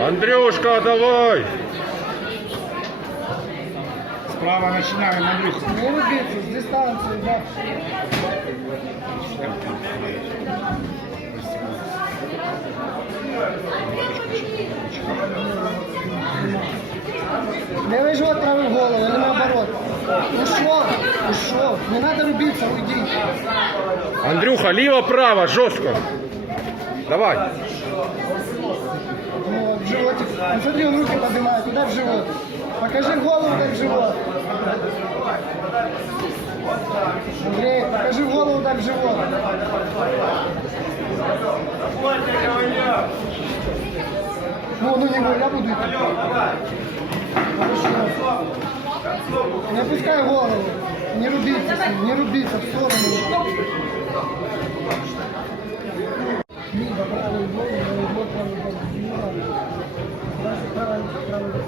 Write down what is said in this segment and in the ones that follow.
Андрюшка, давай! Справа начинаем, Андрюха. Не рубиться, с дистанции, да. Левый живот, правый голову, или наоборот. Ушел, ушел. Не надо рубиться, уйди. Андрюха, ліво-право, жорстко. Давай. Ну, в животик. Ну, смотри, он руки поднимает, туда в живот. Покажи голову, как в живот. Андрей, покажи голову, так в живот. Ну, ну не мой, я буду идти. Хорошо. Не опускай голову. Не рубиться, не рубиться в сторону. Либо правый голову, левый бок, правый бок. Не надо. Раз, правый, правый бок.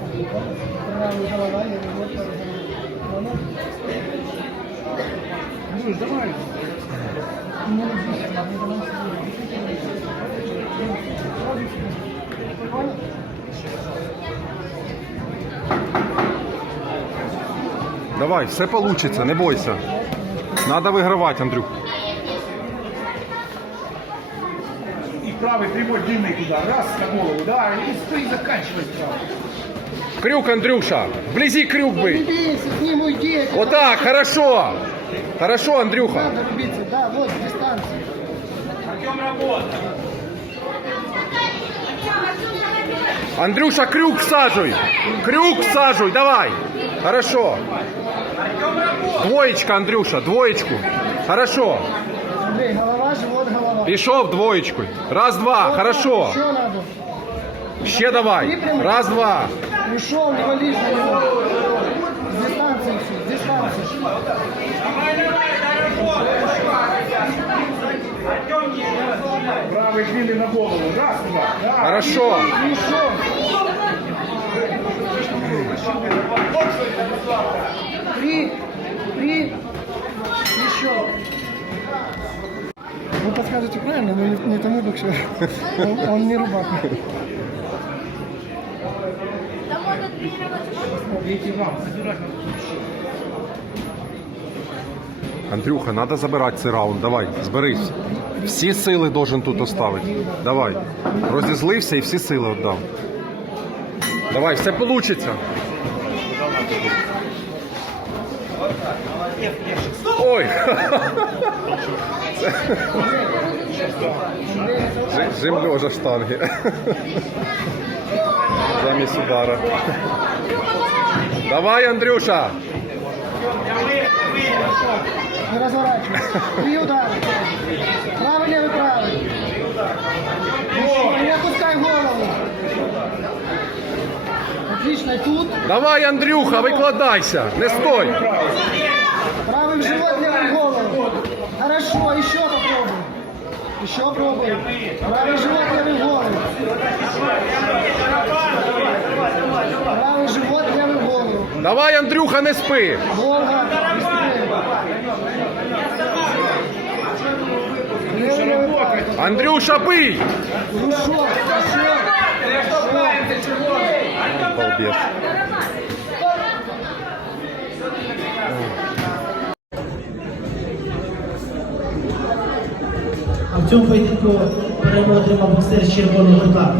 Правый голова, левый бок, правый голова. Андрюш, давай. Не рубиться, не давай Понял? Давай, все получится, не бойся. Надо вигравати, Андрюх. Правый прямой длинный туда. Раз на голову. Да, и стой, заканчивай справа. Крюк, Андрюша. Вблизи крюк Не бы. бейся, с ним уйди. Вот так, хорошо. Хорошо, Андрюха. Надо рубиться, да, вот, с дистанции. Андрюша, крюк всаживай. Крюк всаживай, давай. Хорошо. Двоечка, Андрюша, двоечку. Хорошо. Андрей, голова, живот, голова. Пішов двоечку. Раз, два, хорошо. Еще надо. Ще давай. Раз, два. Ушел, не вались на него. С дистанции все, с дистанции. Правый длинный на голову. Раз, два. Да. Хорошо. Ушел. Вы подскажете правильно, но не, не тому боксеру. Он, он не рубак. Забирать Андрюха, надо забирати цей раунд. Давай, зберись. Всі сили должен тут оставити. Давай. Розізлився і всі сили віддав. Давай, все получится. Ой! Жи- Жим лежа штанги. Замість удара. Давай, Андрюша! Не разворачивайся. Три удара. Правый, левый, правый. Не опускай голову. Отлично, и тут. Давай, Андрюха, викладайся! Не стой! Правый в живот, левый в голову. Хорошо, еще попробуй. Еще пробуй. Правый живот, левый голову. Правый живот, левый голову. Давай, Андрюха, не спи! Долго. Андрюша, бий! Ушел, ушел. Балбес. А цьому поєдинку перемогу отримав боксер з червоного кута.